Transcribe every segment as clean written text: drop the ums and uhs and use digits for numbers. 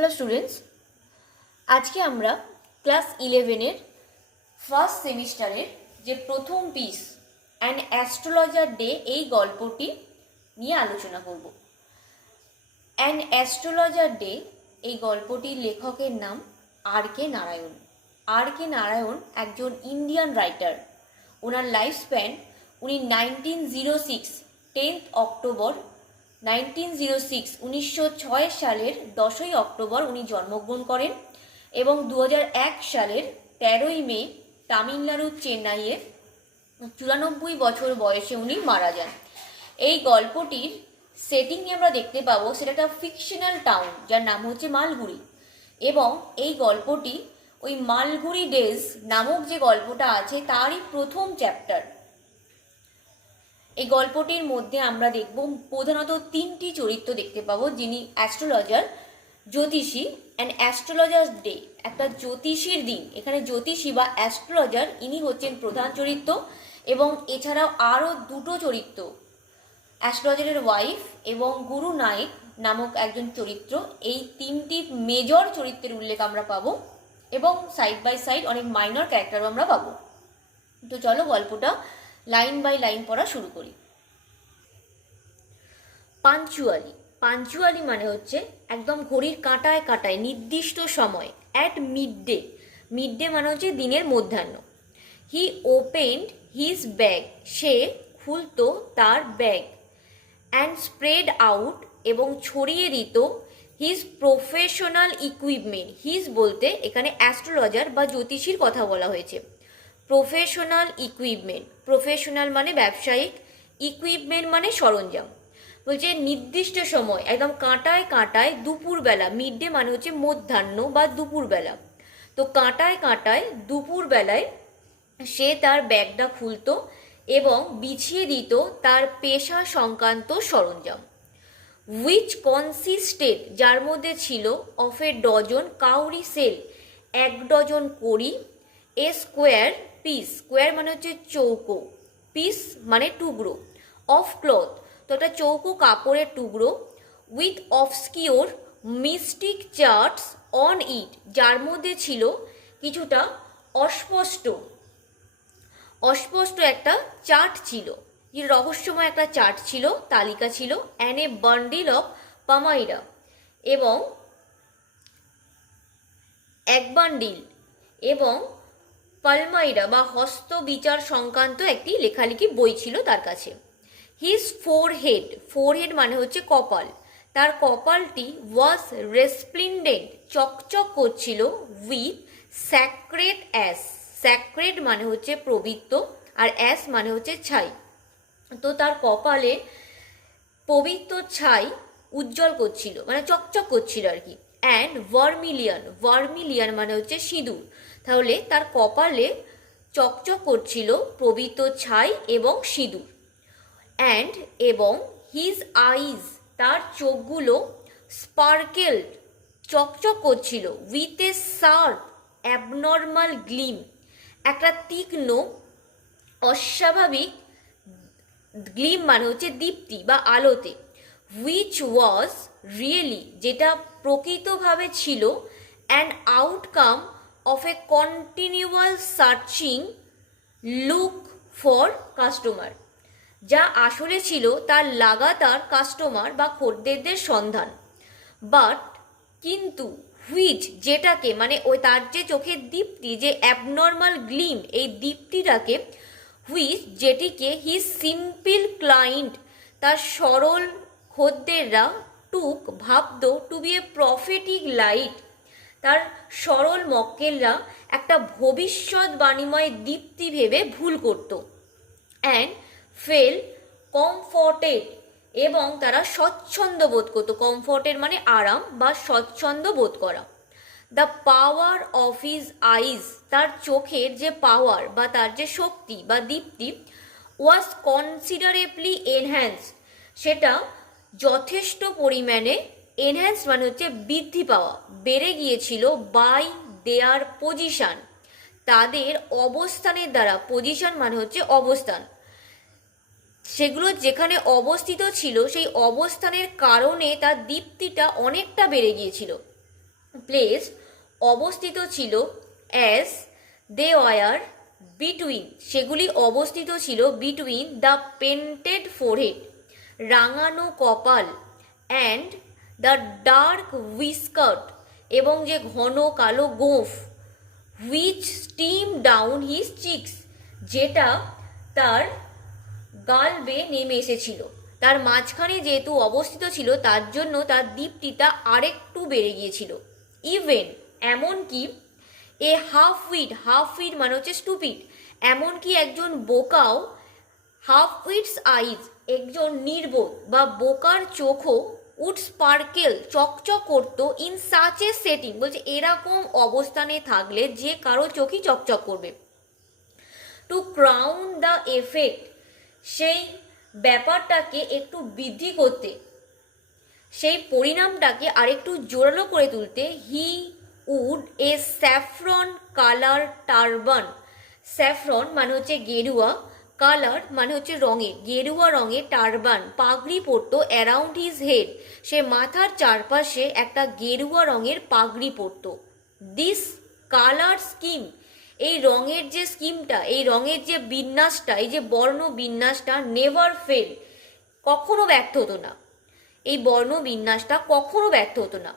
Hello students, আজকে আমরা class 11-এর first সেমিস্টারের যে প্রথম পিস অ্যান অ্যাস্ট্রোলজার ডে এই গল্পটি নিয়ে আলোচনা করব। অ্যান অ্যাস্ট্রোলজার ডে এই গল্পটির লেখকের নাম আর.কে. নারায়ণ। আর.কে. নারায়ণ একজন ইন্ডিয়ান রাইটার। ওনার লাইফ স্প্যান, উনি 10 অক্টোবর 1906 সালের 10ই অক্টোবর উনি জন্মগ্রহণ করেন এবং 2001 সালের 13ই মে তামিলনাড়ুর চেন্নাইয়ে 94 বছর বয়সে উনি মারা যান। এই গল্পটির সেটিং আমরা দেখতে পাবো, সেটা একটা ফিকশনাল টাউন যার নাম হচ্ছে মালগুড়ি, এবং এই গল্পটি ওই মালগুড়ি ডেজ নামক যে গল্পটা আছে তারই প্রথম চ্যাপ্টার। এই গল্পটির মধ্যে আমরা দেখব প্রধানত তিনটি চরিত্র দেখতে পাবো, যিনি অ্যাস্ট্রোলজার, জ্যোতিষী। অ্যান্ড অ্যাস্ট্রোলজার্স ডে, একটা জ্যোতিষীর দিন। এখানে জ্যোতিষী বা অ্যাস্ট্রোলজার ইনি হচ্ছেন প্রধান চরিত্র, এবং এছাড়াও আরও দুটো চরিত্র, অ্যাস্ট্রোলজারের ওয়াইফ এবং গুরু নায়ক নামক একজন চরিত্র। এই তিনটি মেজর চরিত্রের উল্লেখ আমরা পাবো, এবং সাইড বাই সাইড অনেক মাইনর ক্যারেক্টারও আমরা পাবো। তো চলো গল্পটা লাইন বাই লাইন পড়া শুরু করি। পাঞ্চুয়ালি। পাঞ্চুয়ালি মানে হচ্ছে একদম ঘড়ির কাঁটায় কাঁটায় নির্দিষ্ট সময়। At mid day, mid day মানে হচ্ছে দিনের মধ্যাহ্ন। হি ওপেন্ড হিজ ব্যাগ, সে খুলতো তার ব্যাগ। অ্যান্ড স্প্রেড আউট, এবং ছড়িয়ে দিত হিজ প্রফেশনাল ইকুইপমেন্ট। হিজ বলতে এখানে অ্যাস্ট্রোলজার বা জ্যোতিষীর কথা বলা হয়েছে। প্রফেশনাল ইকুইপমেন্ট, প্রফেশনাল মানে ব্যবসায়িক, ইকুইপমেন্ট মানে সরঞ্জাম। বলছে নির্দিষ্ট সময়, একদম কাঁটায় কাঁটায় দুপুরবেলা। মিড ডে মানে হচ্ছে মধ্যাহ্ন বা দুপুরবেলা। তো কাঁটায় কাঁটায় দুপুরবেলায় সে তার ব্যাগটা খুলতো এবং বিছিয়ে দিত তার পেশা সংক্রান্ত সরঞ্জাম। উইচ কনসিস্টেড, যার মধ্যে ছিল, অফ এ ডজন কাউরি সেল, 1 ডজন কড়ি, এ স্কোয়ার পিস, স্কোয়ার মানে হচ্ছে চৌকো, পিস মানে টুকরো, অফ ক্লথ, তো একটা চৌকো কাপড়ের টুকরো, with obscure mystic charts on it, যার মধ্যে ছিল কিছুটা অস্পষ্ট অস্পষ্ট একটা চার্ট ছিল, যে রহস্যময় একটা চার্ট ছিল, তালিকা ছিল। অ্যান এ বান্ডিল অফ পামাইরা, এবং এক বান্ডিল, এবং পালমাইরা বা হস্ত বিচার সংক্রান্ত একটি লেখালেখি বই ছিল তার কাছে। হিজ ফোরহেড, ফোরহেড মানে হচ্ছে কপাল, তার কপালটি ওয়াজ রেসপ্লিন্ডেন্ট, চকচক করছিল, উইথ স্যাক্রেড অ্যাস, স্যাক্রেড মানে হচ্ছে পবিত্র, আর অ্যাস মানে হচ্ছে ছাই। তো তার কপালে পবিত্র ছাই উজ্জ্বল করছিল, মানে চকচক করছিল আর কি। অ্যান্ড ভার্মিলিয়ান, ভার্মিলিয়ান মানে হচ্ছে সিঁদুর। তাহলে তার কপালে চকচক করছিল পবিত্র ছাই এবং সিঁদুর। অ্যান্ড, এবং হিজ আইজ, তার চোখগুলো স্পার্কেলড, চকচক করছিল, with a sharp abnormal Glim, একটা তীক্ষ্ণ অস্বাভাবিক গ্লিম মানে হচ্ছে দীপ্তি বা আলোতে। হুইচ ওয়াজ রিয়েলি, যেটা প্রকৃতভাবে ছিল, an outcome of A continual searching look for customer, যা আসলে ছিল তার লাগাতার কাস্টমার বা খদ্দেরদের সন্ধান। বাট, কিন্তু, হুইচ যেটাকে, মানে ওই তার যে চোখের দীপ্তি, যে অ্যাবনর্মাল গ্লিম, এই দীপ্তিটাকে, হুইচ যেটিকে, হি সিম্পল ক্লায়েন্ট, তার সরল খদ্দেররা, টুক ভাবত, two B A prophetic light, তার সরল মক্কেলরা একটা ভবিষ্যৎবাণীময় দীপ্তি ভেবে ভুল করত। অ্যান্ড ফেল কমফর্টেড, এবং তারা স্বচ্ছন্দ বোধ করতো। কমফর্টেড মানে আরাম বা স্বচ্ছন্দ বোধ করা। The power of his eyes, তার চোখের যে পাওয়ার বা তার যে শক্তি বা দীপ্তি, ওয়াজ কনসিডারেবলি এনহ্যান্স, সেটা যথেষ্ট পরিমাণে, এনহ্যান্স মানে হচ্ছে বৃদ্ধি পাওয়া, বেড়ে গিয়েছিল, বাই দেয়ার পজিশন, তাদের অবস্থানের দ্বারা। পজিশন মানে হচ্ছে অবস্থান, সেগুলো যেখানে অবস্থিত ছিল সেই অবস্থানের কারণে তার দীপ্তিটা অনেকটা বেড়ে গিয়েছিল। প্লেসড অবস্থিত ছিল অ্যাজ দে ওয়ার বিটুইন, সেগুলি অবস্থিত ছিল বিটুইন দ্য পেন্টেড ফোরহেড, রাঙানো কপাল, অ্যান্ড দ্য ডার্ক হুইস্কার্ট, এবং যে ঘন কালো গোঁফ, which steam down his chicks, যেটা তার গাল বেয়ে নেমে এসেছিল। তার মাঝখানে যেহেতু অবস্থিত ছিল তার জন্য তার দীপ্তিটা আরেকটু বেড়ে গিয়েছিল। ইভেন, এমনকি হাফ উইট মানে হচ্ছে স্টুপিড, এমনকি একজন বোকাও, হাফ উইটস আইজ, একজন নির্বোধ বা বোকার চোখও, উড স্পার্কেল, চকচক করতো, ইন সাচ এ সেটিং, বলছে এরকম অবস্থানে থাকলে যে কারো চোখই চকচক করবে। টু ক্রাউন দ্য এফেক্ট, সেই ব্যাপারটাকে একটু বৃদ্ধি করতে, সেই পরিণামটাকে আরেকটু জোরালো করে তুলতে, he would a saffron colour turban, saffron মানে হচ্ছে গেরুয়া, কালার মানে হচ্ছে রঙের, গেরুয়া রঙের টারবান, পাগড়ি পরতো, অ্যারাউন্ড হিজ হেড, সে মাথার চারপাশে একটা গেরুয়া রঙের পাগড়ি পরতো। দিস কালার স্কিম, এই রঙের যে স্কিমটা, এই রঙের যে বিন্যাসটা, এই যে বর্ণ বিন্যাসটা, নেভার ফেল, কখনো ব্যর্থ হতো না, এই বর্ণ বিন্যাসটা কখনো ব্যর্থ হতো না।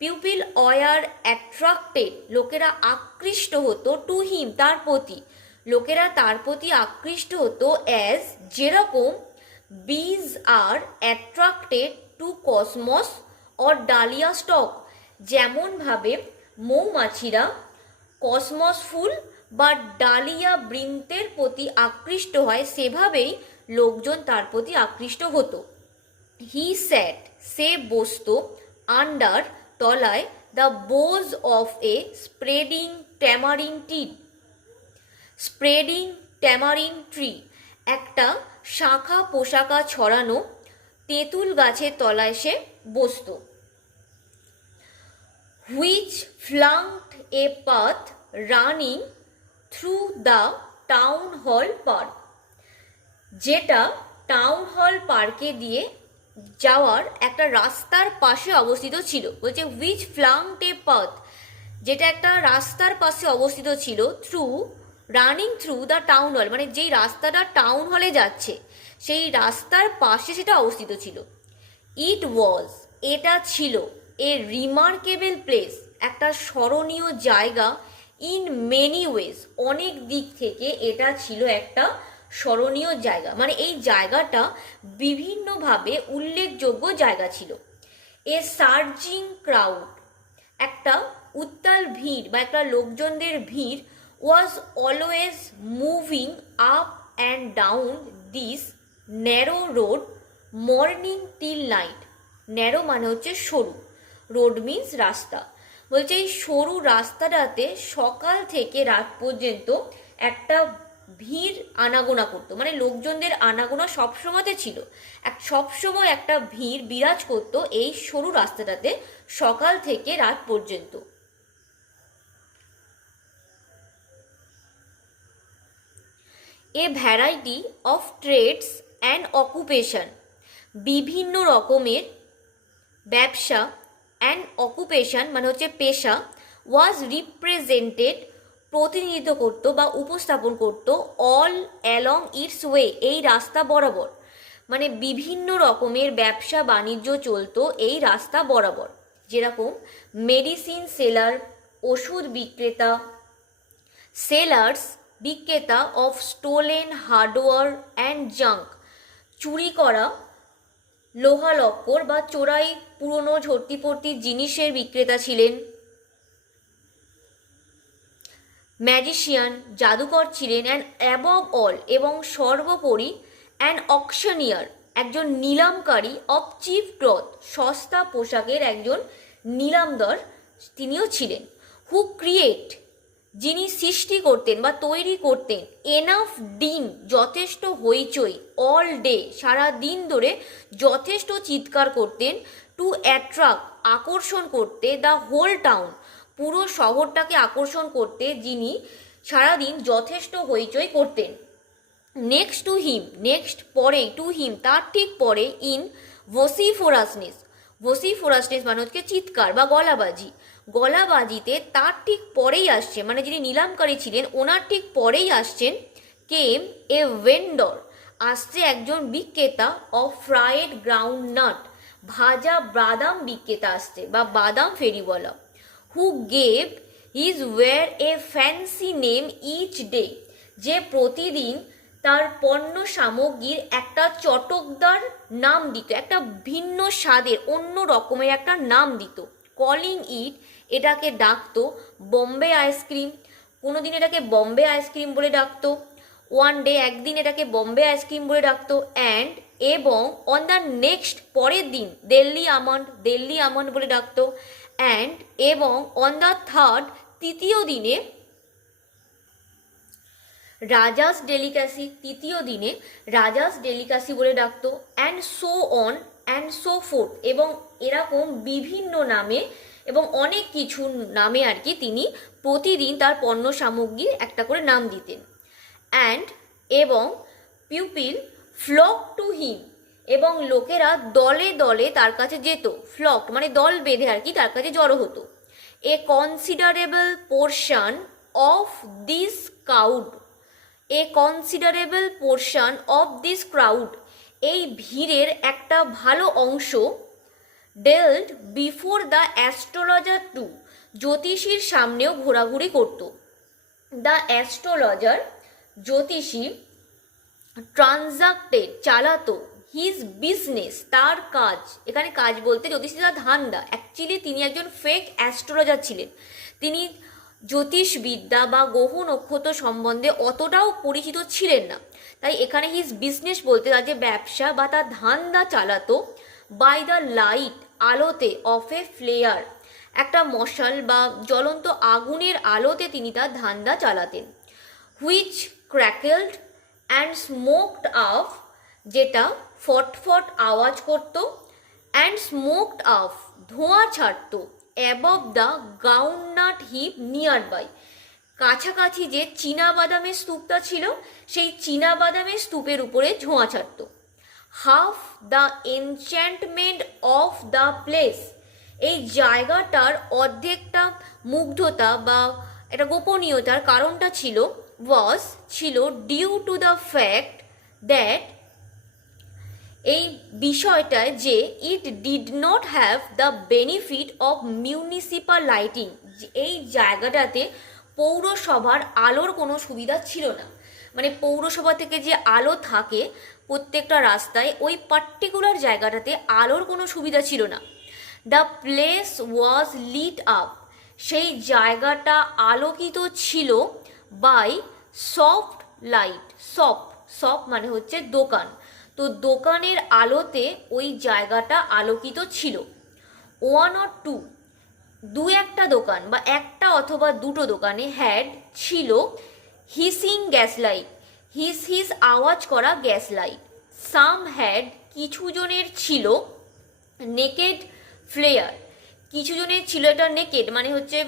পিউপিল ওয়ার অ্যাট্রাক্টেড, লোকেরা আকৃষ্ট হতো, টু হিম, তার প্রতি, লোকেরা তার প্রতি আকৃষ্ট হতো, অ্যাজ, যেরকম বিজ আর attracted to cosmos or dahlia stock, যেমনভাবে মৌমাছিরা কসমস ফুল বা ডালিয়া বৃন্তের প্রতি আকৃষ্ট হয়, সেভাবেই লোকজন তার প্রতি আকৃষ্ট হতো। হি স্যাট, সে বসত, আন্ডার, তলায়, the boughs of a spreading tamarind tree, spreading tamarind tree, একটা শাখা পোশাকা ছড়ানো তেঁতুল গাছের তলায় সে বসত। Which flanked a path running through the town hall park, যেটা টাউন হল পার্কে দিয়ে যাওয়ার একটা রাস্তার পাশে অবস্থিত ছিল। বলছে হুইচ ফ্লাঙ্কড এ পাথ, যেটা একটা রাস্তার পাশে অবস্থিত ছিল, through, running through the town হল, মানে যেই রাস্তাটা টাউন হলে যাচ্ছে সেই রাস্তার পাশে সেটা অবস্থিত ছিল। ইট ওয়াজ, এটা ছিল, এ রিমার্কেবল প্লেস, একটা স্মরণীয় জায়গা, ইন মেনি ওয়েজ, অনেক দিক থেকে এটা ছিল একটা স্মরণীয় জায়গা, মানে এই জায়গাটা বিভিন্নভাবে উল্লেখযোগ্য জায়গা ছিল। এ সার্জিং ক্রাউড, একটা উত্তাল ভিড় বা একটা লোকজনদের ভিড়, was always moving up and down this narrow road morning till night, narrow মানে হচ্ছে সরু, রোড মিন্স রাস্তা, বলছে এই সরু রাস্তাটাতে সকাল থেকে রাত পর্যন্ত একটা ভিড় আনাগোনা করতো, মানে লোকজনদের আনাগোনা সবসময়তে ছিল, সবসময় একটা ভিড় বিরাজ করতো এই সরু রাস্তাটাতে সকাল থেকে রাত পর্যন্ত। A variety of trades and occupation, বিভিন্ন রকমের ব্যবসা, অ্যান্ড অকুপেশন মানে হচ্ছে পেশা, ওয়াজ রিপ্রেজেন্টেড, প্রতিনিধিত্ব করত বা উপস্থাপন করত, অল অ্যালং ইটস ওয়ে, এই রাস্তা বরাবর, মানে বিভিন্ন রকমের ব্যবসা বাণিজ্য চলতো এই রাস্তা বরাবর, যেরকম মেডিসিন সেলার, ওষুধ বিক্রেতা, সেলার্স, বিক্রেতা of stolen hardware and junk, চুরি করা লোহালক্কর বা চোরাই পুরনো ঝর্তিপর্তি জিনিসের বিক্রেতা ছিলেন। ম্যাজিশিয়ান, জাদুকর ছিলেন। অ্যান্ড অ্যাবভ অল, এবং সর্বোপরি অ্যান অকশনিয়ার, একজন নিলামকারী, অফ চিপ ক্লথ, সস্তা পোশাকের একজন নিলামদার তিনিও ছিলেন। হু ক্রিয়েট, যিনি সৃষ্টি করতেন বা তৈরি করতেন, এনাফ ডিন, যথেষ্ট হইচই, অল ডে, সারা দিন ধরে যথেষ্ট চিৎকার করতেন, টু অ্যাট্রাক্ট, আকর্ষণ করতে, দ্য হোল টাউন, পুরো শহরটাকে আকর্ষণ করতে যিনি সারাদিন যথেষ্ট হইচই করতেন। নেক্সট টু হিম, নেক্সট পরে, টু হিম তার ঠিক পরে, ইন ভসিফোরাসনেস, ভোসিফোরাসনেস মানে হচ্ছে চিৎকার বা গলাবাজি। গলাবাজিতে তার ঠিক পরেই আসছে, মানে যিনি নিলামকারী ছিলেন ওনার ঠিক পরেই আসছেন কেম এ ভেন্ডর, আসছে একজন বিক্রেতা অফ ফ্রাইড গ্রাউন্ড নাট, ভাজা বাদাম বিক্রেতা আসছে বা বাদাম ফেরিওয়ালা। Who gave his ware a fancy name each day, যে প্রতিদিন তার পণ্য সামগ্রীর একটা চটকদার নাম দিত, একটা ভিন্ন স্বাদের অন্য রকমের একটা নাম দিত। কলিং ইট, এটাকে ডাকতো বম্বে আইসক্রিম, কোনো দিন এটাকে বম্বে আইসক্রিম বলে ডাকতো, ওয়ান ডে একদিন এটাকে বম্বে আইসক্রিম বলে ডাকতো, অ্যান্ড এবং অন দ্য নেক্সট পরের দিন দিল্লি আমন্ড বলে ডাকতো, অ্যান্ড এবং অন দ্য থার্ড তৃতীয় দিনে রাজাস ডেলিকাসি, তৃতীয় দিনে রাজাস ডেলিকাসি বলে ডাকতো, and so on and so fourth, এবং এরকম বিভিন্ন নামে এবং অনেক কিছু নামে আর কি তিনি প্রতিদিন তার পণ্য সামগ্রীর একটা করে নাম দিতেন। অ্যান্ড এবং পিউপিল ফ্লক টু হিম, এবং লোকেরা দলে দলে তার কাছে যেত, ফ্লক মানে দল বেঁধে আর কি তার কাছে জড়ো হতো। A considerable portion of this crowd, এই ভিড়ের একটা ভালো অংশ dallied before the astrologer too, জ্যোতিষীর সামনেও ঘোরাঘুরি করত। দ্য অ্যাস্ট্রোলজার, জ্যোতিষী, ট্রানজাক্টেড চালাতো, হিজ বিজনেস তার কাজ, এখানে কাজ বলতে জ্যোতিষী তার ধান্দা, অ্যাকচুয়ালি তিনি একজন ফেক অ্যাস্ট্রোলজার ছিলেন, তিনি জ্যোতিষবিদ্যা বা গ্রহ নক্ষত্র সম্বন্ধে অতটাও পরিচিত ছিলেন না, তাই এখানে হিজ বিজনেস বলতে তার যে ব্যবসা বা তার ধান্দা চালাতো, বাই দ্য লাইট আলোতে, অফ এ ফ্লেয়ার একটা মশাল বা জ্বলন্ত আগুনের আলোতে তিনি তার ধান্দা চালাতেন। হুইচ ক্র্যাকেলড অ্যান্ড স্মোকড আফ, যেটা ফটফট আওয়াজ করত, অ্যান্ড স্মোকড আফ ধোঁয়া ছাড়ত, above the groundnut heap nearby, কাছাকাছি যে চীনাবাদামের স্তূপটা ছিল সেই চীনাবাদামের স্তূপের উপরে ধোঁয়া ছাড়ত। Half the enchantment of the place, এই জায়গাটার অর্ধেকটা মুগ্ধতা বা একটা গোপনীয়তার কারণটা ছিল due to the fact that, এই বিষয়টায় যে it did not have the benefit of municipal lighting, এই জায়গাটাতে পৌরসভার আলোর কোনো সুবিধা ছিল না, মানে পৌরসভা থেকে যে আলো থাকে প্রত্যেকটা রাস্তায় ওই পার্টিকুলার জায়গাটাতে আলোর কোনো সুবিধা ছিল না। The place was lit up, সেই জায়গাটা আলোকিত ছিল বাই সফট লাইট, সফট মানে হচ্ছে দোকান, তো দোকানের আলোতে ওই জায়গাটা আলোকিত ছিল। ওয়ান অর টু, দু একটা দোকান বা একটা অথবা দুটো দোকানে হ্যাড ছিল হিসিং গ্যাস লাইট, হিস আওয়াজ করা গ্যাস লাইট। সাম হ্যাড, কিছু জনের ছিল নেকেড ফ্লেয়ার, কিছু জনের ছিল এটা নেকেড মানে হচ্ছে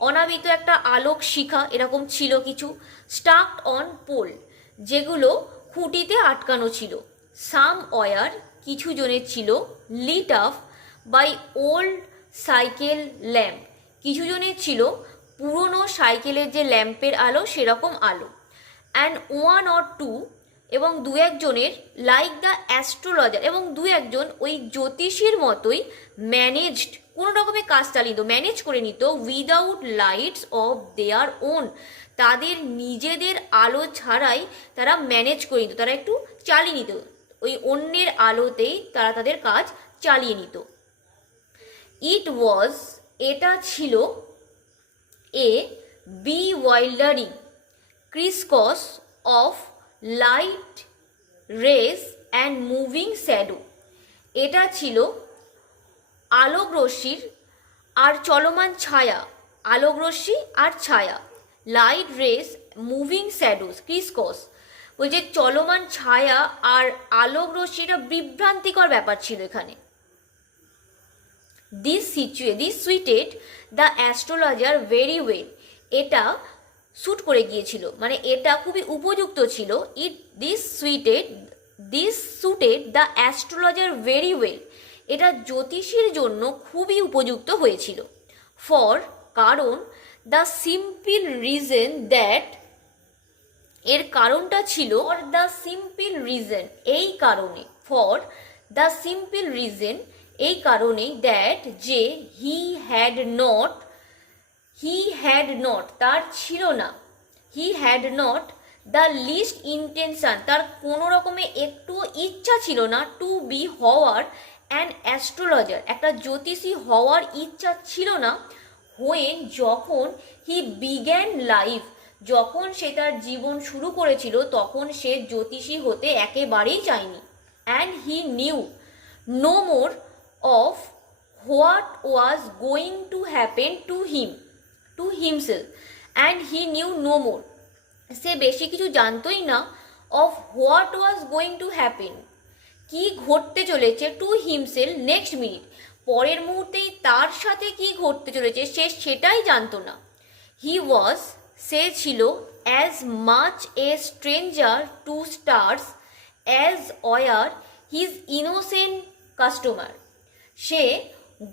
অনাবিত একটা আলোক শিখা এরকম ছিল কিছু, স্টাকড অন পোল, যেগুলো খুঁটিতে আটকানো ছিল। সাম ওয়ার, কিছু জনের ছিল lit up by old cycle lamp, কিছু জনের ছিল পুরনো সাইকেলের যে ল্যাম্পের আলো সেরকম আলো। অ্যান্ড ওয়ান অর টু, এবং দু একজনের লাইক দ্য অ্যাস্ট্রোলজার, এবং দু একজন ওই জ্যোতিষীর মতোই ম্যানেজড, কোনো রকমের কাজ চালিয়ে নিত, ম্যানেজ করে নিত without lights of their own, তাদের নিজেদের আলো ছাড়াই তারা ম্যানেজ করে নিত, তারা একটু চালিয়ে নিত, ওই অন্যের আলোতেই তারা তাদের কাজ চালিয়ে নিত। ইট ওয়াজ, এটা ছিল a bewildering crisscross of light rays and moving shadow, এটা ছিল আলোক রশ্মির আর চলমান ছায়া, আলোক রশ্মি আর ছায়া, লাইট রেস মুভিং শ্যাডোস ক্রিসকস, ওই যে চলমান ছায়া আর আলোক রশ্মিটা বিভ্রান্তিকর ব্যাপার ছিল এখানে। This suited the astrologer very well, এটা শ্যুট করে গিয়েছিল মানে এটা খুবই উপযুক্ত ছিল। This suited the astrologer very well, এটা জ্যোতিষীর জন্য খুবই উপযুক্ত হয়েছিল। ফর কারণ, দ্য সিম্পল রিজন দ্যাট, এর কারণটা ছিল ফর দ্য সিম্পল রিজন, এই কারণে, ফর দ্য সিম্পল রিজন, এই কারণে, দ্যাট যে, হি হ্যাড নট তার ছিল না, he had not the least intention তার কোনো রকমে একটু ইচ্ছা ছিল না, টু বি হওয়ার অ্যান অ্যাস্ট্রোলজার একটা জ্যোতিষী হওয়ার ইচ্ছা ছিল না, হোয়েন যখন হি বিগ্যান লাইফ যখন সে তার জীবন শুরু করেছিল তখন সে জ্যোতিষী হতে একেবারেই চায়নি। And he knew no more of what was going to happen to himself, and he knew no more, সে বেশি কিছু জানতোই না, of what was going to happen, কি ঘটতে চলেছে, টু হিমসেলফ নেক্সট মিনিট, পরের মুহূর্তেই তার সাথে কি ঘটতে চলেছে সে সেটাই জানতো না। হি ওয়াজ, সে ছিল, as much a stranger to stars as were his innocent customer, সে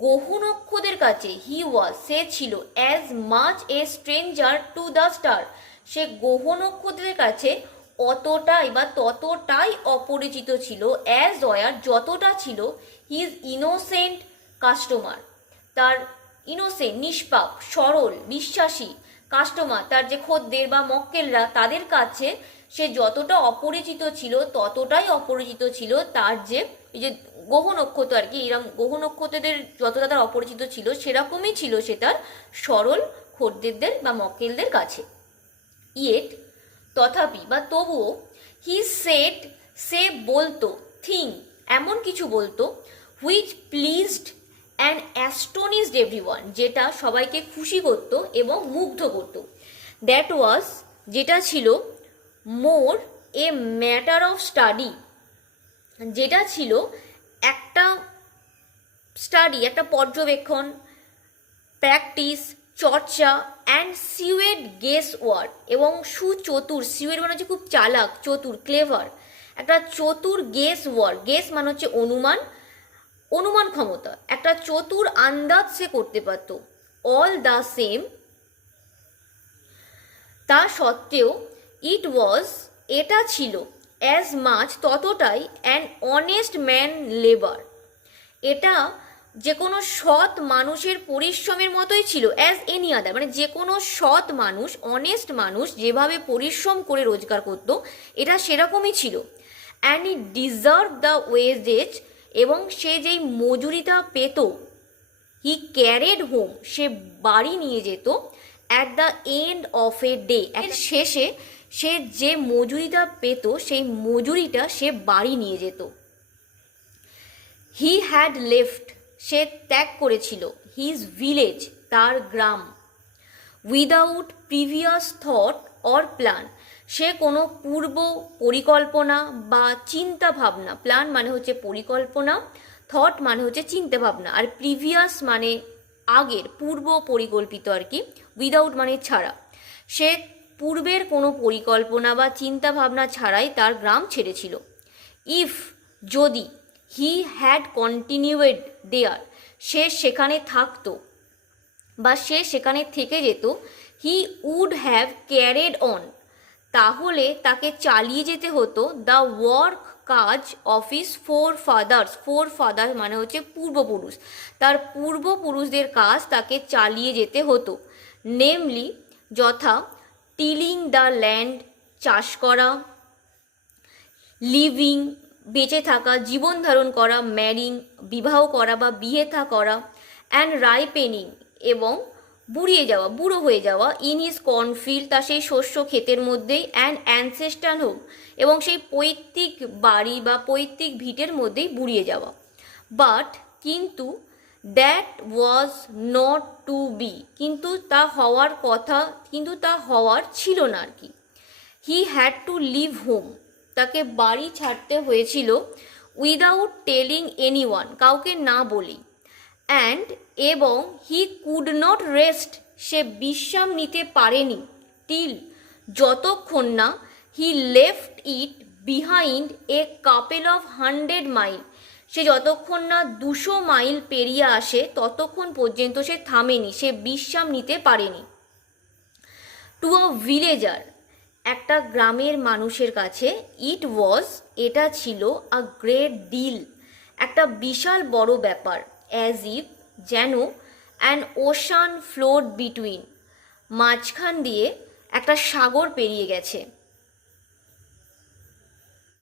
গ্রহ নক্ষত্রের কাছে, হি ওয়াজ, সে ছিল, as much a stranger to the star, সে গ্রহ নক্ষত্রের কাছে অতটাই বা ততটাই অপরিচিত ছিল, অ্যাজ ওয়ার যতটা ছিল, হিজ ইনোসেন্ট কাস্টমার, তার ইনোসেন্ট নিষ্পাপ সরল বিশ্বাসী কাস্টমার, তার যে খদ্দের বা মক্কেলরা তাদের কাছে সে যতটা অপরিচিত ছিল ততটাই অপরিচিত ছিল তার যে এই যে গ্রহ নক্ষত্র আর কি, এরকম গ্রহ নক্ষত্রদের যতটা তার অপরিচিত ছিল সেরকমই ছিল সে তার সরল খদ্দেরদের বা মক্কেলদের কাছে। ইয়েট, তথাপি বা তবুও, হি সেড, সে বলতো, থিং, এমন কিছু বলতো, which pleased and astonished everyone, যেটা সবাইকে খুশি করত এবং মুগ্ধ করত। দ্যাট ওয়াজ, যেটা ছিল, মোর এ ম্যাটার অফ স্টাডি, যেটা ছিল একটা স্টাডি, একটা পর্যবেক্ষণ, প্র্যাকটিস, চর্চা, অ্যান্ড সিউয়েড গেস ওয়ার্ড, এবং সুচতুর, সিউয়েড মানে হচ্ছে খুব চালাক, চতুর, ক্লেভার, একটা চতুর গেস ওয়ার্ড, গেস মানে হচ্ছে অনুমান ক্ষমতা, একটা চতুর আন্দাজ সে করতে পারত। অল দ্য সেম, তা সত্ত্বেও, ইট ওয়াজ, এটা ছিল, অ্যাজ মাচ, ততটাই, অ্যান অনেস্ট ম্যান লেবার, এটা যে কোনো সৎ মানুষের পরিশ্রমের মতোই ছিল, অ্যাজ এনি আদার, মানে যে কোনো সৎ মানুষ, অনেস্ট মানুষ যেভাবে পরিশ্রম করে রোজগার করত এটা সেরকমই ছিল। অ্যান্ড ইট ডিজার্ভ দ্য ওয়েজেজ, এবং সে যেই মজুরিটা পেত, হি ক্যারেড হোম, সে বাড়ি নিয়ে যেত, at the end of a day, এর শেষে সে যে মজুরিটা পেত সেই মজুরিটা সে বাড়ি নিয়ে যেত। হি হ্যাড লেফট, সে ত্যাগ করেছিল, হিজ ভিলেজ, তার গ্রাম, without previous thought or plan, সে কোনো পূর্ব পরিকল্পনা বা চিন্তা ভাবনা, প্ল্যান মানে হচ্ছে পরিকল্পনা, থট মানে হচ্ছে চিন্তা ভাবনা, আর প্রিভিয়াস মানে আগের, পূর্ব পরিকল্পিত আর কি, উইদাউট মানে ছাড়া, সে পূর্বের কোনো পরিকল্পনা বা চিন্তা ভাবনা ছাড়াই তার গ্রাম ছেড়েছিল। ইফ, যদি, হি হ্যাড কন্টিনিউয়েড দেয়ার, সে সেখানে থাকতো বা সে সেখানে থেকে যেত, he would have carried on, তাহলে তাকে চালিয়ে যেতে হতো, দ্য ওয়ার্ক, কাজ, অফিস, ফোর ফাদার মানে হচ্ছে পূর্বপুরুষ, তার পূর্বপুরুষদের কাজ তাকে চালিয়ে যেতে হতো। নেমলি, যথা, টিলিং দ্য ল্যান্ড, চাষ করা, লিভিং, বেঁচে থাকা, জীবন ধারণ করা, ম্যারিং, বিবাহ করা বা বিয়ে থা করা, অ্যান্ড রাইপেনিং, এবং বুড়ো হয়ে যাওয়া, ইন হিজ কর্নফিল্ড, তা সেই শস্য ক্ষেতের মধ্যেই, অ্যান্ড অ্যানসেস্টার হোম, এবং সেই পৈতৃক বাড়ি বা পৈতৃক ভিটের মধ্যেই বুড়িয়ে যাওয়া। বাট, কিন্তু, that was not to be, কিন্তু তা হওয়ার কথা, কিন্তু তা হওয়ার ছিল না আর কি। He had to leave home, তাকে বাড়ি ছাড়তে হয়েছিল, উইদাউট টেলিং এনিওয়ান, কাউকে না বলেই, অ্যান্ড, এবং, হি কুড নট রেস্ট, সে বিশ্রাম নিতে পারেনি, টিল, যতক্ষণ না, he left it behind a couple of 100 mile, সে যতক্ষণ না 200 মাইল পেরিয়ে আসে ততক্ষণ পর্যন্ত সে থামেনি, সে বিশ্রাম নিতে পারেনি। টু আ ভিলেজার, একটা গ্রামের মানুষের কাছে, এটা ছিল আ গ্রেট ডিল, একটা বিশাল বড় ব্যাপার। অ্যাজ ইফ, যেন অ্যান ওশান ফ্লোড বিটুইন, মাঝখান দিয়ে একটা সাগর পেরিয়ে গেছে।